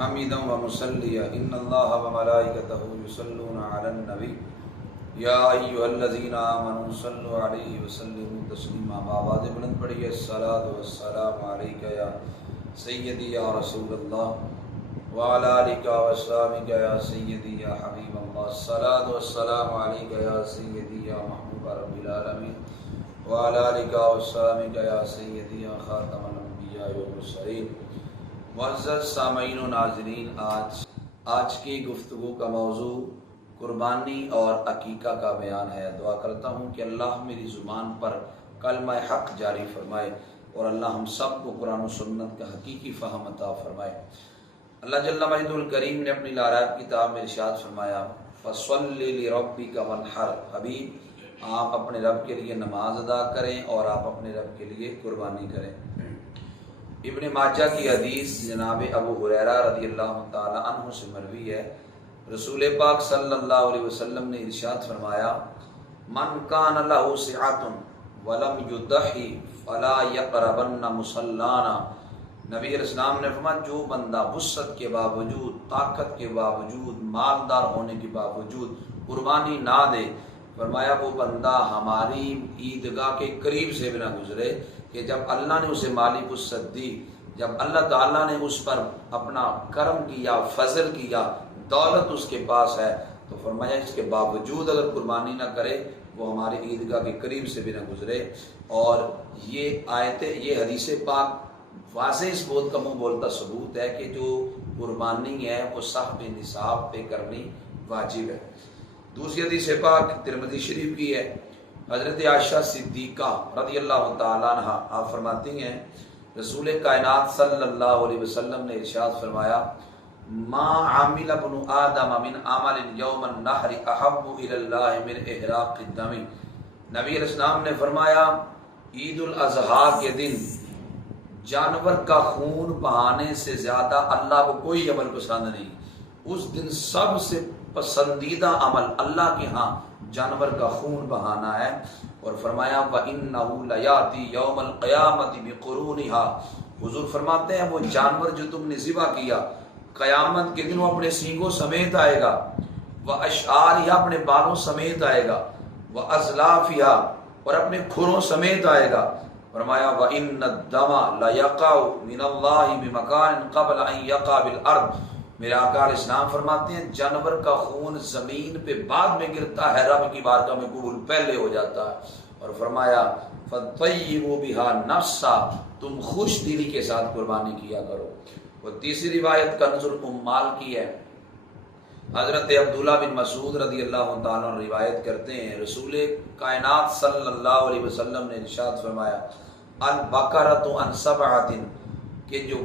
حمیدا ومصلیا ان اللہ وملائکتہ یصلون علی النبی یا ایھا الذین آمنوا صلوا علیہ وسلموا تسلیما۔ آواز بلند پڑھیے، الصلاۃ والسلام علیک یا سیدی یا رسول اللہ وعلی آلک واصحابک یا سیدی یا حبیب اللہ۔ الصلاۃ والسلام علیک یا سیدی یا محبوب رب العالمین وعلی آلک واصحابک یا سیدی یا خاتم الانبیاء والمرسلین۔ معزز سامعین و ناظرین، آج کی گفتگو کا موضوع قربانی اور عقیقہ کا بیان ہے۔ دعا کرتا ہوں کہ اللہ میری زبان پر کلمہ حق جاری فرمائے اور اللہ ہم سب کو قرآن و سنت کا حقیقی فہم عطا فرمائے۔ اللہ جل مجدہ الکریم نے اپنی لارائب کتاب میں ارشاد فرمایا، فَصَلِّ لِرَبِّكَ وَانْحَرْ، حبیب آپ اپنے رب کے لیے نماز ادا کریں اور آپ اپنے رب کے لیے قربانی کریں۔ ابن ماجہ کی حدیث جناب ابو ہریرہ رضی اللہ تعالی عنہ سے مروی ہے، رسول پاک صلی اللہ علیہ وسلم نے ارشاد فرمایا، من کان لہ سعۃ ولم یضحی فلا یقربن مصلانا۔ نبی علیہ السلام نے فرمایا، جو بندہ وسعت کے باوجود، طاقت کے باوجود، مالدار ہونے کے باوجود قربانی نہ دے، فرمایا وہ بندہ ہماری عیدگاہ کے قریب سے بھی نہ گزرے۔ کہ جب اللہ نے اسے مالی وسعت دی، جب اللہ تعالیٰ نے اس پر اپنا کرم کیا، فضل کیا، دولت اس کے پاس ہے، تو فرمایا اس کے باوجود اگر قربانی نہ کرے وہ ہماری عیدگاہ کے قریب سے بھی نہ گزرے۔ اور یہ آیتیں، یہ حدیث پاک واضح اس بات کا منہ بولتا ثبوت ہے کہ جو قربانی ہے وہ صاحب نصاب پہ کرنی واجب ہے۔ دوسری حدیث پاک ترمذی شریف کی ہے، حضرت عائشہ صدیقہ رضی اللہ تعالیٰ عنہ آپ فرماتی ہیں، رسول کائنات صلی اللہ علیہ وسلم نے ارشاد فرمایا، ما عمل ابن آدم من عمل یوم النحر احب الی اللہ من احراق الدم۔ نبی علیہ السلام نے فرمایا، عید الاضحیٰ کے دن جانور کا خون بہانے سے زیادہ اللہ کو کوئی عمل پسند نہیں۔ اس دن سب سے پسندیدہ عمل اللہ کے ہاں جانور کا خون بہانا ہے۔ اور فرمایا وَإِنَّهُ لَيَأْتِي يَوْمَ الْقِيَامَةِ بِقُرُونِهَا، حضور فرماتے ہیں وہ جانور جو تم نے ذبح کیا قیامت کے دن وہ اپنے سینگوں سمیت آئے گا، وَأَشْعَارِهَا اپنے بالوں سمیت آئے گا، وَأَزْلَافِهَا اور اپنے کھروں سمیت آئے گا۔ فرمایا وَإِنَّ الدَّمَ لَيَقَعُ مِنَ اللَّهِ بِمَكَانٍ قَبْلَ أَن يَقَعَ بِالْأَرْضِ۔ میرے آقا علیہ السلام فرماتے ہیں جانور کا خون زمین پہ بعد میں گرتا ہے، رب کی بارگاہ میں قبول پہلے ہو جاتا ہے۔ اور فرمایا فَطَيِّبُوا بِهَا نَفْسًا، تم خوش دلی کے ساتھ قربانی کیا کرو۔ وہ تیسری روایت کنز الاموال کی ہے، حضرت عبداللہ بن مسعود رضی اللہ تعالیٰ عنہ روایت کرتے ہیں، رسول کائنات صلی اللہ علیہ وسلم نے ارشاد فرمایا، البقرۃ عن سبعۃ، کہ جو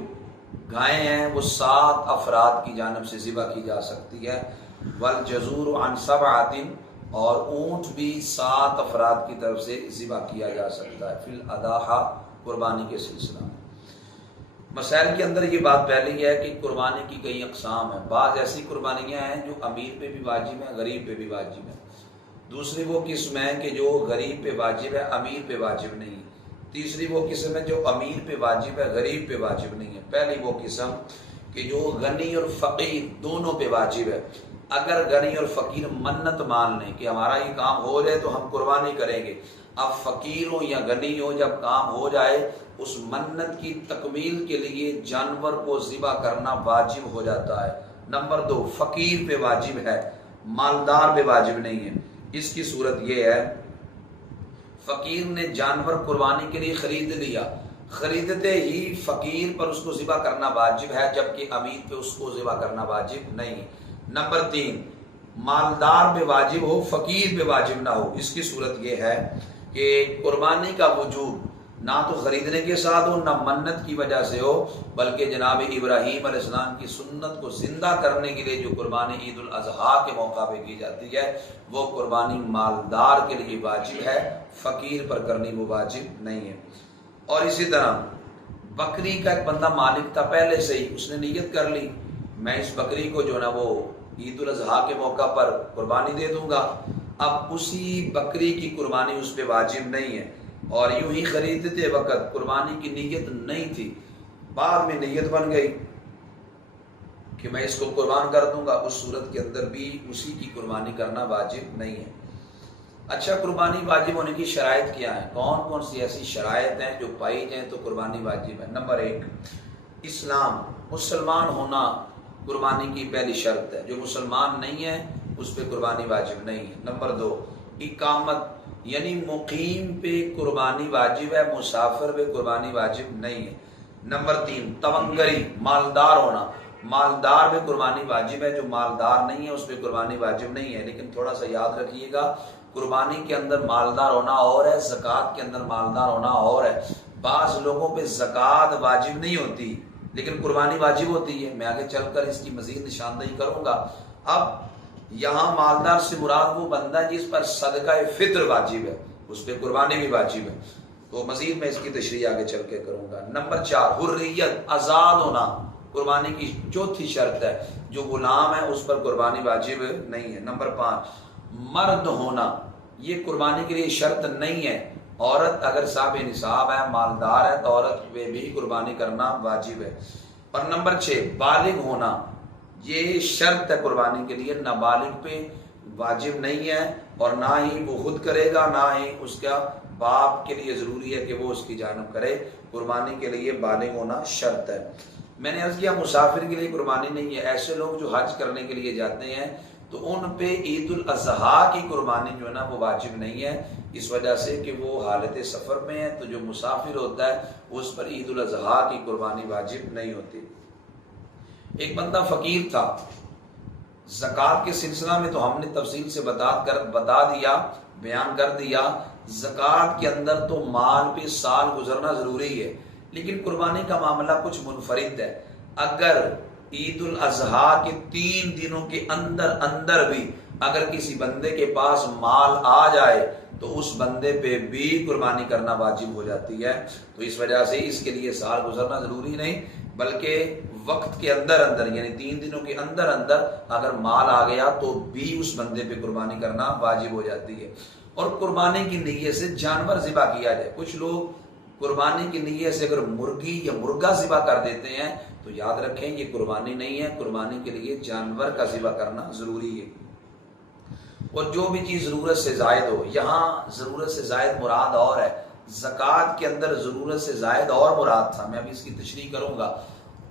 گائیں ہیں وہ 7 افراد کی جانب سے ذبح کی جا سکتی ہے، والجزور عن سبعۃ، اور اونٹ بھی 7 افراد کی طرف سے ذبح کیا جا سکتا ہے، فی الاضحیٰ قربانی کے سلسلہ میں۔ مسائل کے اندر یہ بات پہلی ہے کہ قربانی کی کئی اقسام ہیں۔ بعض ایسی قربانیاں ہیں جو امیر پہ بھی واجب ہیں، غریب پہ بھی واجب ہیں۔ دوسری وہ قسم ہے کہ جو غریب پہ واجب ہے، امیر پہ واجب نہیں ہے۔ تیسری وہ قسم ہے جو امیر پہ واجب ہے، غریب پہ واجب نہیں ہے۔ پہلی وہ قسم کہ جو غنی اور فقیر دونوں پہ واجب ہے۔ اگر غنی اور فقیر منت مان لیں کہ ہمارا یہ کام ہو جائے تو ہم قربانی کریں گے، اب فقیر ہو یا غنی ہو، جب کام ہو جائے اس منت کی تکمیل کے لیے جانور کو ذبح کرنا واجب ہو جاتا ہے۔ نمبر 2، فقیر پہ واجب ہے، مالدار پہ واجب نہیں ہے۔ اس کی صورت یہ ہے، فقیر نے جانور قربانی کے لیے خرید لیا، خریدتے ہی فقیر پر اس کو ذبح کرنا واجب ہے، جبکہ امیر پہ اس کو ذبح کرنا واجب نہیں۔ نمبر 3، مالدار پہ واجب ہو، فقیر پہ واجب نہ ہو۔ اس کی صورت یہ ہے کہ قربانی کا وجوب نہ تو خریدنے کے ساتھ ہو، نہ منت کی وجہ سے ہو، بلکہ جناب ابراہیم علیہ السلام کی سنت کو زندہ کرنے کے لیے جو قربانی عید الاضحیٰ کے موقع پہ کی جاتی ہے وہ قربانی مالدار کے لیے واجب ہے، فقیر پر کرنی وہ واجب نہیں ہے۔ اور اسی طرح بکری کا ایک بندہ مالک تھا پہلے سے ہی، اس نے نیت کر لی میں اس بکری کو جو نا وہ عید الاضحیٰ کے موقع پر قربانی دے دوں گا، اب اسی بکری کی قربانی اس پہ واجب نہیں ہے، اور یوں ہی خریدتے وقت قربانی کی نیت نہیں تھی، بعد میں نیت بن گئی، کہ میں اس کو قربان کر دوں گا، اس صورت کے اندر بھی اسی کی قربانی کرنا واجب نہیں ہے۔ اچھا، قربانی واجب ہونے کی شرائط کیا ہیں؟ کون کون سی ایسی شرائط ہیں جو پائی جائیں تو قربانی واجب ہے؟ نمبر 1، اسلام، مسلمان ہونا قربانی کی پہلی شرط ہے۔ جو مسلمان نہیں ہے اس پہ قربانی واجب نہیں ہے۔ نمبر 2، اقامت، یعنی مقیم پہ قربانی واجب ہے، مسافر پہ قربانی واجب نہیں ہے۔ نمبر 3، تونگری، مالدار ہونا، مالدار پہ قربانی واجب ہے، جو مالدار نہیں ہے اس پہ قربانی واجب نہیں ہے۔ لیکن تھوڑا سا یاد رکھیے گا، قربانی کے اندر مالدار ہونا اور ہے، زکوٰۃ کے اندر مالدار ہونا اور ہے۔ بعض لوگوں پہ زکوٰۃ واجب نہیں ہوتی لیکن قربانی واجب ہوتی ہے، میں آگے چل کر اس کی مزید نشاندہی کروں گا۔ اب یہاں مالدار سے مراد وہ بندہ جس پر صدقہ فطر واجب ہے، اس پہ قربانی بھی واجب ہے، تو مزید میں اس کی تشریح آگے چل کے کروں گا۔ نمبر 4، حریت، آزاد ہونا قربانی کی چوتھی شرط ہے، جو غلام ہے اس پر قربانی واجب نہیں ہے۔ نمبر 5، مرد ہونا، یہ قربانی کے لیے شرط نہیں ہے، عورت اگر صاحب نصاب ہے، مالدار ہے، تو عورت پہ بھی قربانی کرنا واجب ہے۔ اور نمبر 6، بالغ ہونا، یہ شرط ہے قربانی کے لیے، نابالغ پہ واجب نہیں ہے، اور نہ ہی وہ خود کرے گا، نہ ہی اس کا باپ کے لیے ضروری ہے کہ وہ اس کی جانب کرے، قربانی کے لیے بالغ ہونا شرط ہے۔ میں نے عرض کیا مسافر کے لیے قربانی نہیں ہے، ایسے لوگ جو حج کرنے کے لیے جاتے ہیں تو ان پہ عید الاضحیٰ کی قربانی جو ہے نا وہ واجب نہیں ہے، اس وجہ سے کہ وہ حالت سفر میں ہے، تو جو مسافر ہوتا ہے اس پر عید الاضحیٰ کی قربانی واجب نہیں ہوتی۔ ایک بندہ فقیر تھا، زکوٰۃ کے سلسلہ میں تو ہم نے تفصیل سے بتا دیا، بیان کر دیا، زکوٰۃ کے اندر تو مال پہ سال گزرنا ضروری ہے، لیکن قربانی کا معاملہ کچھ منفرد ہے۔ اگر عید الاضحیٰ کے 3 دنوں کے اندر بھی اگر کسی بندے کے پاس مال آ جائے تو اس بندے پہ بھی قربانی کرنا واجب ہو جاتی ہے، تو اس وجہ سے اس کے لیے سال گزرنا ضروری نہیں، بلکہ وقت کے اندر یعنی 3 دنوں کے اندر اگر مال آ گیا تو بھی اس بندے پہ قربانی کرنا واجب ہو جاتی ہے۔ اور قربانی کی نیت سے جانور ذبح کیا جائے، کچھ لوگ قربانی کی نیت سے اگر مرغی یا مرغا ذبح کر دیتے ہیں تو یاد رکھیں یہ قربانی نہیں ہے، قربانی کے لیے جانور کا ذبح کرنا ضروری ہے۔ اور جو بھی چیز ضرورت سے زائد ہو، یہاں ضرورت سے زائد مراد اور ہے، زکوٰۃ کے اندر ضرورت سے زائد اور مراد تھا، میں ابھی اس کی تشریح کروں گا۔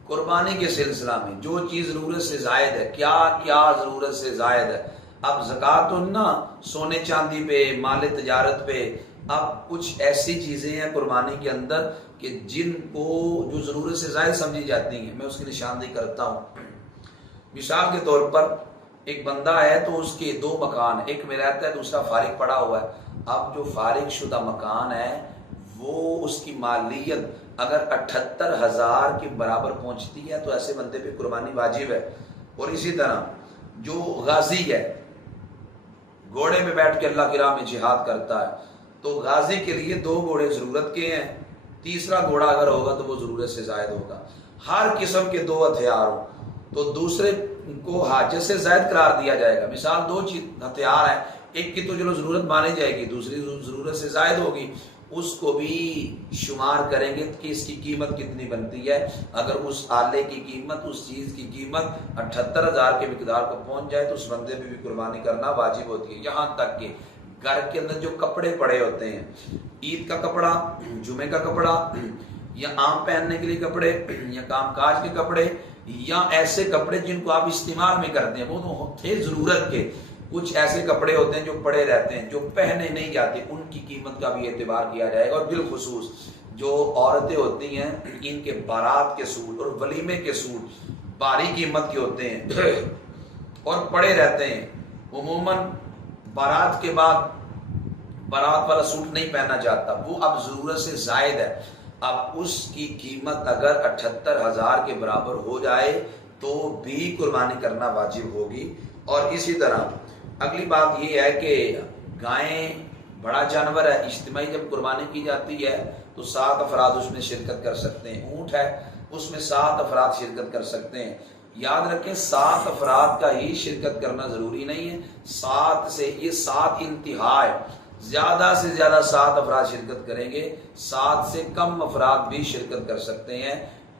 قربانی کے سلسلہ میں جو چیز ضرورت سے زائد ہے، کیا کیا ضرورت سے زائد ہے؟ اب زکوٰۃ تو نہ سونے چاندی پہ، مال تجارت پہ، اب کچھ ایسی چیزیں ہیں قربانی کے اندر کہ جن کو جو ضرورت سے زائد سمجھی جاتی ہیں، میں اس کی نشاندہی کرتا ہوں۔ مثال کے طور پر ایک بندہ ہے تو اس کے 2 مکان، ایک میں رہتا ہے دوسرا فارغ پڑا ہوا ہے۔ اب جو فارغ شدہ مکان ہے وہ اس کی مالیت اگر 78,000 کے برابر پہنچتی ہے تو ایسے بندے پہ قربانی واجب ہے۔ اور اسی طرح جو غازی ہے، گھوڑے میں بیٹھ کے اللہ کی راہ میں جہاد کرتا ہے، تو غازی کے لیے 2 گھوڑے ضرورت کے ہیں، تیسرا گھوڑا اگر ہوگا تو وہ ضرورت سے زائد ہوگا۔ ہر قسم کے 2 ہتھیار ہوں تو دوسرے کو حاجت سے زائد قرار دیا جائے گا۔ مثال 2 ہتھیار ہیں، ایک کی تو چلو ضرورت مانی جائے گی، دوسری ضرورت سے زائد ہوگی، اس کو بھی شمار کریں گے کہ اس کی قیمت کتنی بنتی ہے۔ اگر اس آلے کی قیمت، اس چیز کی قیمت 78,000 کے مقدار کو پہنچ جائے تو اس بندے پہ بھی قربانی کرنا واجب ہوتی ہے۔ یہاں تک کہ گھر کے اندر جو کپڑے پڑے ہوتے ہیں، عید کا کپڑا، جمعے کا کپڑا، یا عام پہننے کے لیے کپڑے، یا کام کاج کے کپڑے، یا ایسے کپڑے جن کو آپ استعمال میں کرتے ہیں، وہ تو تھے ضرورت کے، کچھ ایسے کپڑے ہوتے ہیں جو پڑے رہتے ہیں، جو پہنے نہیں جاتے، ان کی قیمت کا بھی اعتبار کیا جائے گا۔ اور بالخصوص جو عورتیں ہوتی ہیں، ان کے بارات کے سوٹ اور ولیمے کے سوٹ بھاری قیمت کے ہوتے ہیں اور پڑے رہتے ہیں، عموماً بارات کے بعد بارات والا سوٹ نہیں پہننا چاہتا، وہ اب ضرورت سے زائد ہے، اب اس کی قیمت اگر 78,000 کے برابر ہو جائے تو بھی قربانی کرنا واجب ہوگی۔ اور اسی طرح اگلی بات یہ ہے کہ گائیں بڑا جانور ہے، اجتماعی جب قربانی کی جاتی ہے تو 7 افراد اس میں شرکت کر سکتے ہیں۔ اونٹ ہے، اس میں 7 افراد شرکت کر سکتے ہیں۔ یاد رکھیں 7 افراد کا ہی شرکت کرنا ضروری نہیں ہے، 7 سے یہ 7 انتہا ہے، زیادہ سے زیادہ 7 افراد شرکت کریں گے، 7 سے کم افراد بھی شرکت کر سکتے ہیں۔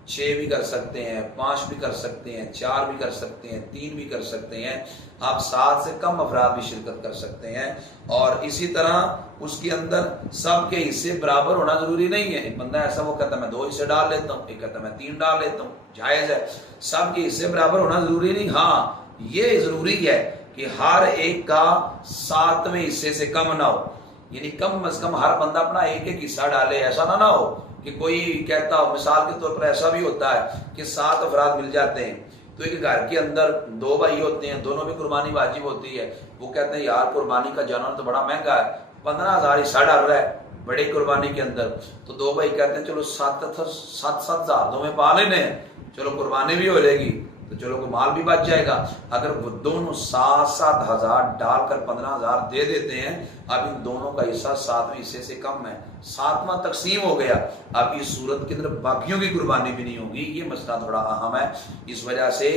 6 بھی کر سکتے ہیں، 5 بھی کر سکتے ہیں، 4 بھی کر سکتے ہیں، 3 بھی کر سکتے ہیں، آپ 7 سے کم افراد بھی شرکت کر سکتے ہیں۔ اور اسی طرح اس کے اندر سب کے حصے برابر ہونا ضروری نہیں ہے۔ ایک بندہ ایسا وہ کہتا ہے میں 2 حصے ڈال لیتا ہوں، ایک کہتا ہے میں 3 ڈال لیتا ہوں، جائز ہے۔ سب کے حصے برابر ہونا ضروری نہیں، ہاں یہ ضروری ہے کہ ہر ایک کا 7ویں حصے سے کم نہ ہو، یعنی کم از کم ہر بندہ اپنا ایک ایک حصہ ڈالے۔ ایسا نہ ہو کہ کوئی کہتا ہو، مثال کے طور پر ایسا بھی ہوتا ہے کہ 7 افراد مل جاتے ہیں، تو ایک گھر کے اندر 2 بھائی ہوتے ہیں، دونوں میں قربانی واجب ہوتی ہے، وہ کہتے ہیں یار قربانی کا جانور تو بڑا مہنگا ہے، 15,000 حصہ ڈال رہا ہے بڑی قربانی کے اندر، تو 2 بھائی کہتے ہیں چلو 7,000 دو میں پا لینے ہیں، چلو قربانی بھی ہو جائے گی تو چلو کو مال بھی بچ جائے گا۔ اگر وہ دونوں 7,000 ڈال کر 15,000 دے دیتے ہیں، اب ان دونوں کا حصہ 7ویں حصے سے کم ہے، 7واں تقسیم ہو گیا، اب اس صورت کے اندر باقیوں کی قربانی بھی نہیں ہوگی۔ یہ مسئلہ تھوڑا اہم ہے، اس وجہ سے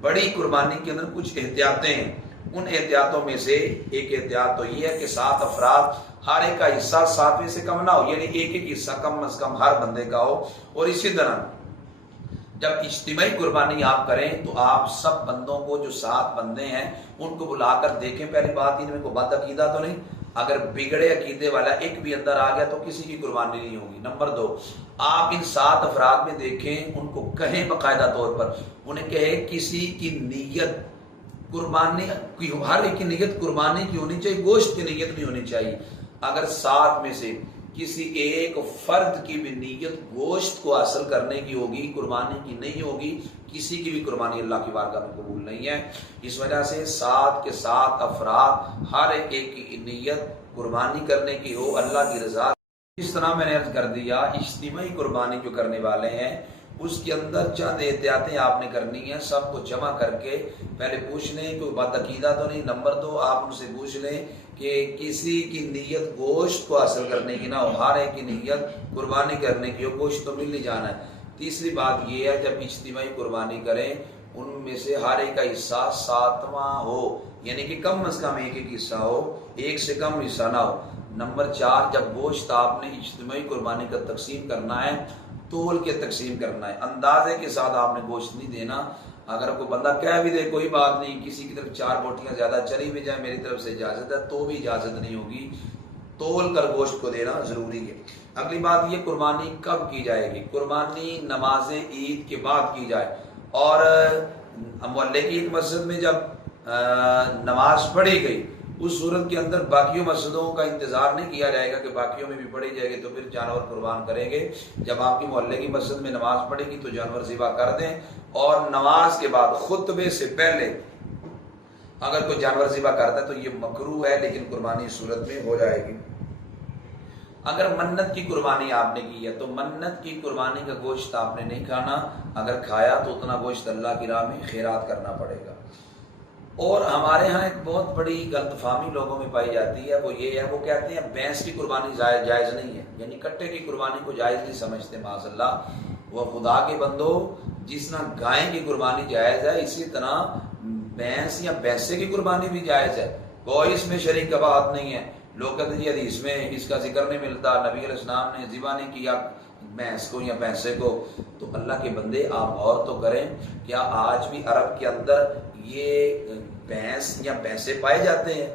بڑی قربانی کے اندر کچھ احتیاطیں ہیں، ان احتیاطوں میں سے ایک احتیاط تو یہ ہے کہ 7 افراد ہر ایک کا حصہ 7ویں سے کم نہ ہو، یعنی ایک ایک حصہ کم از کم ہر بندے کا ہو۔ اور اسی طرح جب اجتماعی قربانی آپ کریں تو آپ سب بندوں کو، جو 7 بندے ہیں ان کو بلا کر دیکھیں، پہلی بات ان میں کوئی بد عقیدہ تو نہیں، اگر بگڑے عقیدے والا ایک بھی اندر آ گیا تو کسی کی قربانی نہیں ہوگی۔ نمبر 2، آپ ان 7 افراد میں دیکھیں، ان کو کہیں باقاعدہ طور پر، انہیں کہیں کسی کی نیت قربانی کی، ہر ایک کی نیت قربانی کی ہونی چاہیے، گوشت کی نیت نہیں ہونی چاہیے۔ اگر 7 میں سے کسی ایک فرد کی بھی نیت گوشت کو حاصل کرنے کی ہوگی، قربانی کی نہیں ہوگی، کسی کی بھی قربانی اللہ کی بارگاہ میں قبول نہیں ہے۔ اس وجہ سے 7 کے 7 افراد ہر ایک کی نیت قربانی کرنے کی ہو، اللہ کی رضا۔ اس طرح میں نے عرض کر دیا، اجتماعی قربانی جو کرنے والے ہیں اس کے اندر چند احتیاطیں آپ نے کرنی ہیں، سب کو جمع کر کے پہلے پوچھ لیں کوئی بد عقیدہ تو نہیں۔ نمبر 2، آپ ان سے پوچھ لیں کہ کسی کی نیت گوشت کو حاصل کرنے کی نہ ہو، ہر ایک کی نیت قربانی کرنے کی ہو، گوشت تو مل نہیں جانا ہے۔ تیسری بات یہ ہے جب اجتماعی قربانی کریں ان میں سے ہر ایک کا حصہ 7واں ہو، یعنی کہ کم از کم ایک ایک حصہ ہو، ایک سے کم حصہ نہ ہو۔ نمبر 4، جب گوشت آپ نے اجتماعی قربانی کا تقسیم کرنا ہے، تول کے تقسیم کرنا ہے، اندازے کے ساتھ آپ نے گوشت نہیں دینا۔ اگر کوئی بندہ کہہ بھی دے کوئی بات نہیں، کسی کی طرف 4 بوٹیاں زیادہ چلی بھی جائیں، میری طرف سے اجازت ہے، تو بھی اجازت نہیں ہوگی، تول کر گوشت کو دینا ضروری ہے۔ اگلی بات یہ قربانی کب کی جائے گی؟ قربانی نماز عید کے بعد کی جائے، اور محلے کی ایک مسجد میں جب نماز پڑھی گئی اس صورت کے اندر باقیوں مسجدوں کا انتظار نہیں کیا جائے گا کہ باقیوں میں بھی پڑھی جائے گی تو پھر جانور قربان کریں گے۔ جب آپ کی محلے کی مسجد میں نماز پڑھے گی تو جانور ذبح کر دیں، اور نماز کے بعد خطبے سے پہلے اگر کوئی جانور ذبح کرتا ہے تو یہ مکروہ ہے، لیکن قربانی اس صورت میں ہو جائے گی۔ اگر منت کی قربانی آپ نے کی ہے تو منت کی قربانی کا گوشت آپ نے نہیں کھانا، اگر کھایا تو اتنا گوشت اللہ کی راہ میں خیرات کرنا پڑے گا۔ اور ہمارے ہاں ایک بہت بڑی غلط فہمی لوگوں میں پائی جاتی ہے، وہ یہ ہے، وہ کہتے ہیں بھینس کی قربانی جائز نہیں ہے، یعنی کٹے کی قربانی کو جائز نہیں سمجھتے، معاذ اللہ۔ وہ خدا کے بندو، جس طرح گائے کی قربانی جائز ہے اسی طرح بھینس یا بھینسے کی قربانی بھی جائز ہے، کوئی اس میں شریک کا بات نہیں ہے۔ لوگ کہتے ہیں جی حدیث میں اس کا ذکر نہیں ملتا، نبی علیہ السلام نے ذبح نہیں کیا بھینس کو یا بھینسے کو، تو اللہ کے بندے آپ غور تو کریں، کیا آج بھی عرب کے اندر یہ بھینس یا بھینسے پائے جاتے ہیں؟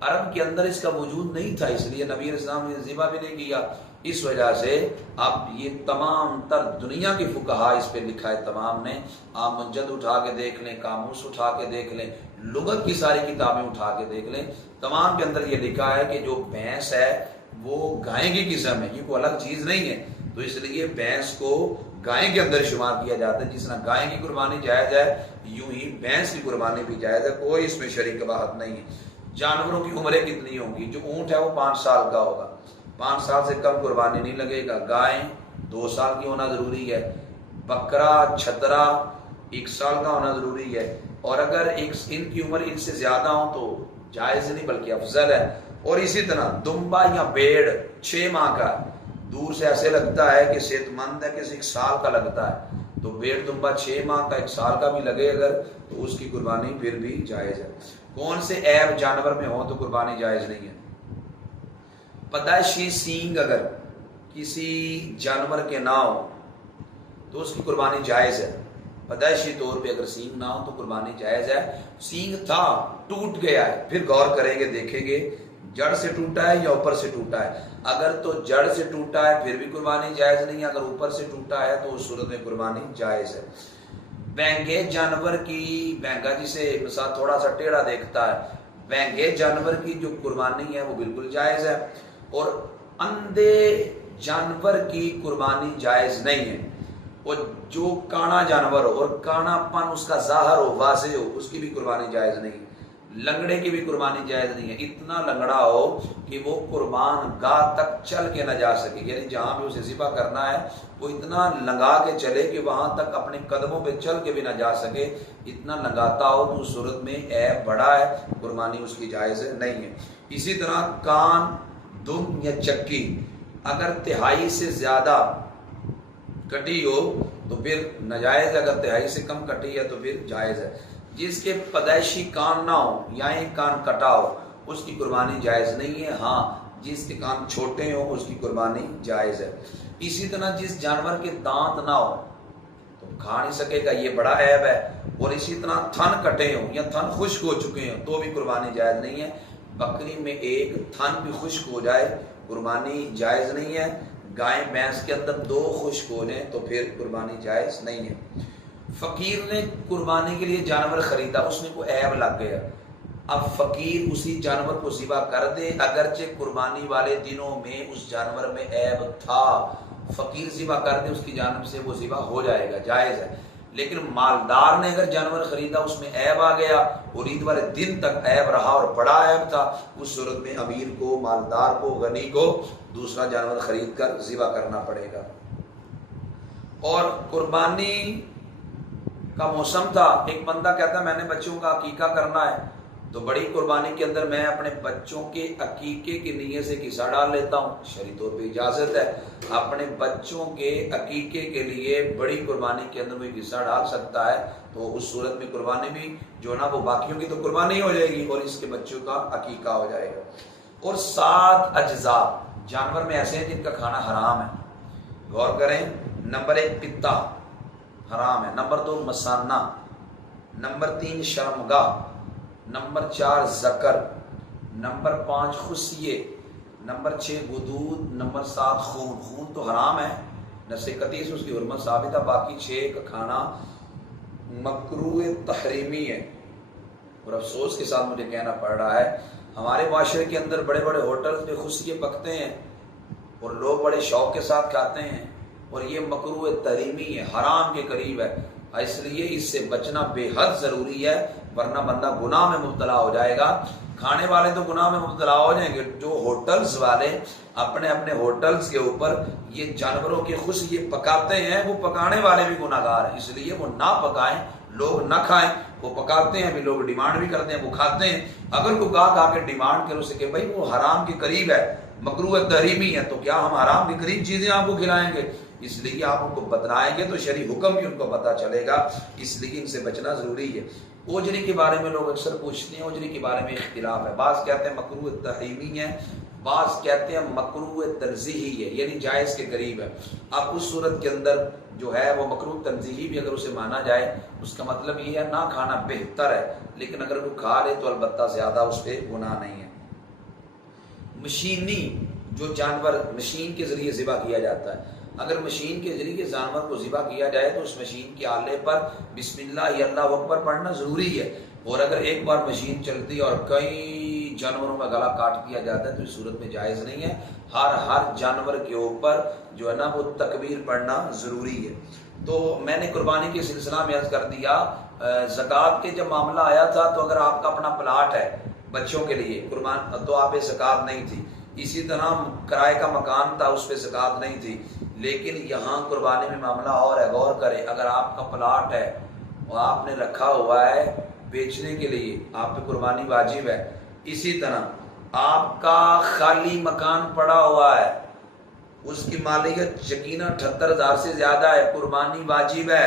عرب کے اندر اس کا وجود نہیں تھا، اس لیے نبی علیہ السلام نے ذبح بھی نہیں کیا۔ اس وجہ سے اب یہ تمام تر دنیا کے فقہا اس پہ لکھا ہے، تمام نے، آپ منجد اٹھا کے دیکھ لیں، قاموس اٹھا کے دیکھ لیں، لغت کی ساری کتابیں اٹھا کے دیکھ لیں، تمام کے اندر یہ لکھا ہے کہ جو بھینس ہے وہ گائے کی قسم ہے، یہ کوئی الگ چیز نہیں ہے، تو اس لیے بھینس کو گائے کے اندر شمار کیا جاتا ہے۔ جس طرح گائے کی قربانی جائز ہے یوں ہی بھینس کی قربانی بھی جائز ہے، کوئی اس میں شریک بات نہیں ہے۔ جانوروں کی عمریں کتنی ہوں گی؟ جو اونٹ ہے وہ 5 سال کا ہوگا، 5 سال سے کم قربانی نہیں لگے گا۔ گائے 2 سال کی ہونا ضروری ہے، بکرا چھترا 1 سال کا ہونا ضروری ہے، اور اگر ان کی عمر ان سے زیادہ ہو تو جائز نہیں بلکہ افضل ہے۔ اور اسی طرح دمبا یا بھیڑ 6 ماہ کا، دور سے ایسے لگتا ہے کہ صحت مند ہے کہ 1 سال کا لگتا ہے، تو بھیڑ دمبا 6 ماہ کا 1 سال کا بھی لگے اگر تو اس کی قربانی پھر بھی جائز ہے۔ کون سے عیب جانور میں ہو تو قربانی جائز نہیں ہے؟ پیدائشی سینگ اگر کسی جانور کے نہ ہو تو اس کی قربانی جائز ہے. پیدائشی طور پہ اگر سینگ نہ ہو تو قربانی جائز ہے. سینگ تھا ٹوٹ گیا ہے پھر غور کریں گے دیکھیں گے جڑ سے ٹوٹا ہے یا اوپر سے ٹوٹا ہے. اگر تو جڑ سے ٹوٹا ہے پھر بھی قربانی جائز نہیں ہے. اگر اوپر سے ٹوٹا ہے تو اس صورت میں قربانی جائز ہے. بینگے جانور کی, بینگا جسے مثال تھوڑا سا ٹیڑھا دیکھتا ہے, بینگے جانور کی جو قربانی ہے وہ بالکل جائز ہے. اور اندھے جانور کی قربانی جائز نہیں ہے. اور جو کانا جانور ہو اور کانا پن اس کا ظاہر ہو واضح ہو اس کی بھی قربانی جائز نہیں. لنگڑے کی بھی قربانی جائز نہیں ہے. اتنا لنگڑا ہو کہ وہ قربان گاہ تک چل کے نہ جا سکے, یعنی جہاں بھی اسے ذبح کرنا ہے وہ اتنا لنگا کے چلے کہ وہاں تک اپنے قدموں پہ چل کے بھی نہ جا سکے. اتنا لنگاتا ہو تو اس صورت میں عیب بڑا ہے, قربانی اس کی جائز نہیں ہے. اسی طرح کان, دم یا چکی اگر تہائی سے زیادہ کٹی ہو تو پھر ناجائز ہے, اگر تہائی سے کم کٹی ہے تو پھر جائز ہے. جس کے پیدائشی کان نہ ہو یا ایک کان کٹا ہو اس کی قربانی جائز نہیں ہے. ہاں جس کے کان چھوٹے ہوں اس کی قربانی جائز ہے. اسی طرح جس جانور کے دانت نہ ہو تو کھا نہیں سکے گا, یہ بڑا عیب ہے. اور اسی طرح تھن کٹے ہوں یا تھن خشک ہو چکے ہوں تو بھی قربانی جائز نہیں ہے. بکری میں ایک تھن بھی خشک ہو جائے قربانی جائز نہیں ہے. گائے بھینس کے اندر 2 خشک ہو جائیں تو پھر قربانی جائز نہیں ہے. فقیر نے قربانی کے لیے جانور خریدا, اس میں کوئی عیب لگ گیا, اب فقیر اسی جانور کو ذبح کر دے اگرچہ قربانی والے دنوں میں اس جانور میں عیب تھا, فقیر ذبح کر دے اس کی جانب سے وہ ذبح ہو جائے گا, جائز ہے. لیکن مالدار نے اگر جانور خریدا اس میں عیب آ گیا اور عید والے دن تک عیب رہا اور بڑا عیب تھا, اس صورت میں امیر کو, مالدار کو, غنی کو دوسرا جانور خرید کر ذبح کرنا پڑے گا. اور قربانی کا موسم تھا, ایک بندہ کہتا ہے میں نے بچوں کا عقیقہ کرنا ہے تو بڑی قربانی کے اندر میں اپنے بچوں کے عقیقے کی نیت سے قصہ ڈال لیتا ہوں. شرعی طور پہ اجازت ہے, اپنے بچوں کے عقیقے کے لیے بڑی قربانی کے اندر وہ قصہ ڈال سکتا ہے. تو اس صورت میں قربانی بھی جو نا وہ باقیوں کی تو قربانی ہو جائے گی اور اس کے بچوں کا عقیقہ ہو جائے گا. اور 7 اجزاء جانور میں ایسے ہیں جن کا کھانا حرام ہے, غور کریں. نمبر 1 پتا حرام ہے, نمبر 2 مسانہ, نمبر 3 شرمگاہ, نمبر 4 ذکر, نمبر 5 خصیے, نمبر 6 غدود, نمبر 7 خون. خون تو حرام ہے, نص قطعی سے اس کی حرمت ثابت ہے, باقی 6 کا کھانا مکروہ تحریمی ہے. اور افسوس کے ساتھ مجھے کہنا پڑ رہا ہے ہمارے معاشرے کے اندر بڑے بڑے ہوٹلز میں خصیے پکتے ہیں اور لوگ بڑے شوق کے ساتھ کھاتے ہیں اور یہ مکروہ تحریمی ہے, حرام کے قریب ہے. اس لیے اس سے بچنا بے حد ضروری ہے ورنہ بندہ گناہ میں مبتلا ہو جائے گا. کھانے والے تو گناہ میں مبتلا ہو جائیں گے, جو ہوٹلز والے اپنے اپنے ہوٹلز کے اوپر یہ جانوروں کے خصیے پکاتے ہیں وہ پکانے والے بھی گناہ گار ہیں. اس لیے وہ نہ پکائیں, لوگ نہ کھائیں. وہ پکاتے ہیں بھی, لوگ ڈیمانڈ بھی کرتے ہیں, وہ کھاتے ہیں. اگر کوئی کھا کے ڈیمانڈ کرے اسے کہ بھائی وہ حرام کے قریب ہے, مکروہ تحریمی ہے, تو کیا ہم حرام کے قریب چیزیں آپ کو کھلائیں گے؟ اس لیے آپ ان کو بتلائیں گے تو شرعی حکم بھی ان کو پتہ چلے گا. اس لیے ان سے بچنا ضروری ہے. اوجری کے بارے میں لوگ اکثر پوچھتے ہیں, اوجری کے بارے میں اختلاف ہے. بعض کہتے ہیں مکروہ تحریمی ہے, بعض کہتے ہیں مکروہ تنزیہی ہے, یعنی جائز کے قریب ہے. اب اس صورت کے اندر جو ہے وہ مکروہ تنزیہی بھی اگر اسے مانا جائے اس کا مطلب یہ ہے نہ کھانا بہتر ہے, لیکن اگر وہ کھا لے تو البتہ زیادہ اس پہ گناہ نہیں ہے. مشینی جو جانور مشین کے ذریعے ذبح کیا جاتا ہے, اگر مشین کے ذریعے جانور کو ذبح کیا جائے تو اس مشین کے آلے پر بسم اللہ یا اللہ اکبر پڑھنا ضروری ہے. اور اگر ایک بار مشین چلتی اور کئی جانوروں کا گلا کاٹ دیا جاتا ہے تو اس صورت میں جائز نہیں ہے. ہر جانور کے اوپر جو ہے نا وہ تکبیر پڑھنا ضروری ہے. تو میں نے قربانی کے سلسلہ میں عرض کر دیا, زکوٰۃ کے جب معاملہ آیا تھا تو اگر آپ کا اپنا پلاٹ ہے بچوں کے لیے قربان تو آپ پہ زکوٰۃ نہیں تھی. اسی طرح کرائے کا مکان تھا, اس پہ زکوٰۃ نہیں تھی. لیکن یہاں قربانی میں معاملہ اور ہے, غور کریں. اگر آپ کا پلاٹ ہے اور آپ نے رکھا ہوا ہے بیچنے کے لیے, آپ پہ قربانی واجب ہے. اسی طرح آپ کا خالی مکان پڑا ہوا ہے, اس کی مالیت یقیناً 78,000 سے زیادہ ہے, قربانی واجب ہے.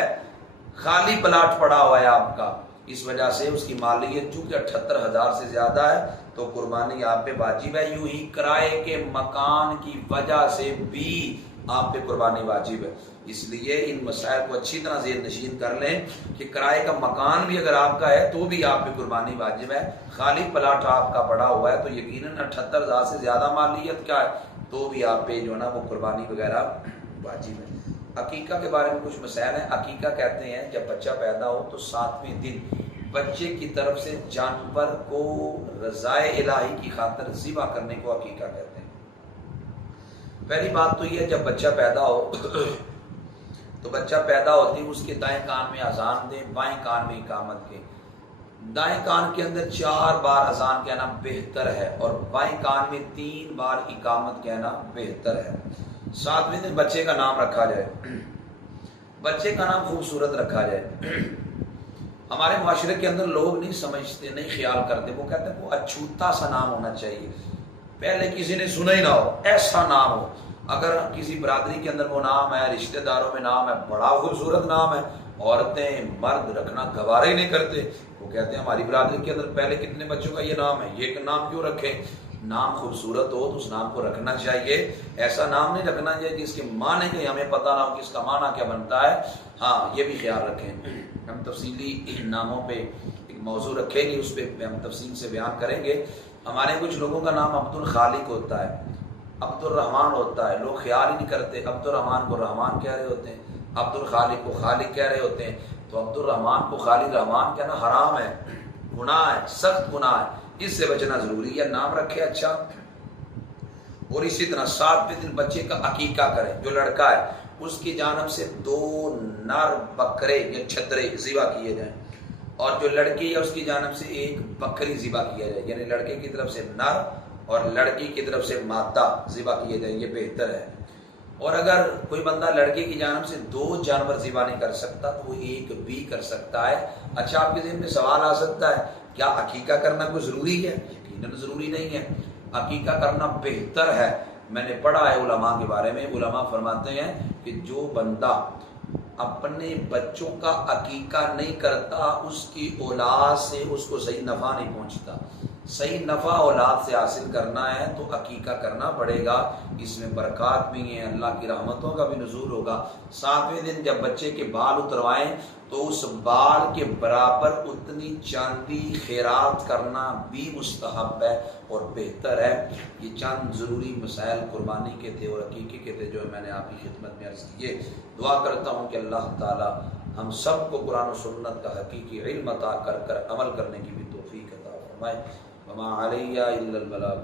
خالی پلاٹ پڑا ہوا ہے آپ کا, اس وجہ سے اس کی مالیت چونکہ 78,000 سے زیادہ ہے تو قربانی آپ پہ واجب ہے. یوں ہی کرائے کے مکان کی وجہ سے بھی آپ پہ قربانی واجب ہے. اس لیے ان مسائل کو اچھی طرح ذہن نشین کر لیں کہ کرائے کا مکان بھی اگر آپ کا ہے تو بھی آپ پہ قربانی واجب ہے. خالی پلاٹ آپ کا پڑا ہوا ہے تو یقیناً 78,000 سے زیادہ مالیت کیا ہے تو بھی آپ پہ جو ہے نا وہ قربانی وغیرہ واجب ہے. عقیقہ کے بارے میں کچھ مسائل ہیں. عقیقہ کہتے ہیں جب بچہ پیدا ہو تو 7ویں دن بچے کی طرف سے جانور کو رضائے الہی کی خاطر ذبح کرنے کو عقیقہ کہتے ہیں. پہلی بات تو یہ ہے جب بچہ پیدا ہو تو بچہ پیدا ہوتی اس کے دائیں کان میں اذان دیں، بائیں کان میں اقامت کے. دائیں کان کے اندر 4 بار اذان کہنا بہتر ہے اور بائیں کان میں 3 بار اقامت کہنا بہتر ہے. 7ویں دن بچے کا نام رکھا جائے. بچے کا نام خوبصورت رکھا جائے. ہمارے معاشرے کے اندر لوگ نہیں سمجھتے، نہیں خیال کرتے، وہ کہتے ہیں وہ اچھوتا سا نام ہونا چاہیے، پہلے کسی نے سنا ہی نہ ہو، ایسا نام ہو. اگر کسی برادری کے اندر وہ نام ہے، رشتہ داروں میں نام ہے، بڑا خوبصورت نام ہے، عورتیں مرد رکھنا گوارا ہی نہیں کرتے. وہ کہتے ہیں ہماری برادری کے اندر پہلے کتنے بچوں کا یہ نام ہے، یہ نام کیوں رکھیں؟ نام خوبصورت ہو تو اس نام کو رکھنا چاہیے. ایسا نام نہیں رکھنا چاہیے جس کے معنی کہ ہمیں پتہ نہ ہو کہ اس کا معنی کیا بنتا ہے. ہاں یہ بھی خیال رکھیں. ہم تفصیلی ناموں پہ ایک موضوع رکھیں گے، اس پہ ہم تفصیل سے بیان کریں گے. ہمارے کچھ لوگوں کا نام عبد الخالق ہوتا ہے، عبد الرحمن ہوتا ہے. لوگ خیال ہی نہیں کرتے، عبد الرحمن کو رحمان کہہ رہے ہوتے ہیں، عبد الخالق کو خالق کہہ رہے ہوتے ہیں. تو عبد الرحمن کو خالق رحمان کہنا حرام ہے، گناہ ہے، سخت گناہ ہے. اس سے بچنا ضروری ہے. نام رکھے اچھا. اور اسی طرح 7ویں دن بچے کا عقیقہ کرے. جو لڑکا ہے اس کی جانب سے 2 نر بکرے یا چھترے ذبح کیے جائیں، اور جو لڑکی ہے اس کی جانب سے 1 بکری ذبح کیا جائے. یعنی لڑکے کی طرف سے نر اور لڑکی کی طرف سے مادہ ذبح کیے جائیں، یہ بہتر ہے. اور اگر کوئی بندہ لڑکے کی جانب سے 2 جانور ذبح نہیں کر سکتا تو وہ 1 بھی کر سکتا ہے. اچھا آپ کے ذہن میں سوال آ سکتا ہے کیا عقیقہ کرنا کوئی ضروری ہے؟ یقیناً ضروری نہیں ہے. عقیقہ کرنا بہتر ہے. میں نے پڑھا ہے علماء کے بارے میں، علماء فرماتے ہیں کہ جو بندہ اپنے بچوں کا عقیقہ نہیں کرتا اس کی اولاد سے اس کو صحیح نفع نہیں پہنچتا. صحیح نفع اولاد سے حاصل کرنا ہے تو عقیقہ کرنا پڑے گا. اس میں برکات بھی ہیں، اللہ کی رحمتوں کا بھی نزول ہوگا. 7ویں دن جب بچے کے بال اتروائیں تو اس بال کے برابر اتنی چاندی خیرات کرنا بھی مستحب ہے اور بہتر ہے. یہ چند ضروری مسائل قربانی کے تھے اور عقیقے کے تھے جو میں نے آپ کی خدمت میں عرض کیے. دعا کرتا ہوں کہ اللہ تعالی ہم سب کو قرآن و سنت کا حقیقی علم عطا کر عمل کرنے کی بھی توفیق عطا فرمائے. وما علیہ الا البلاغ.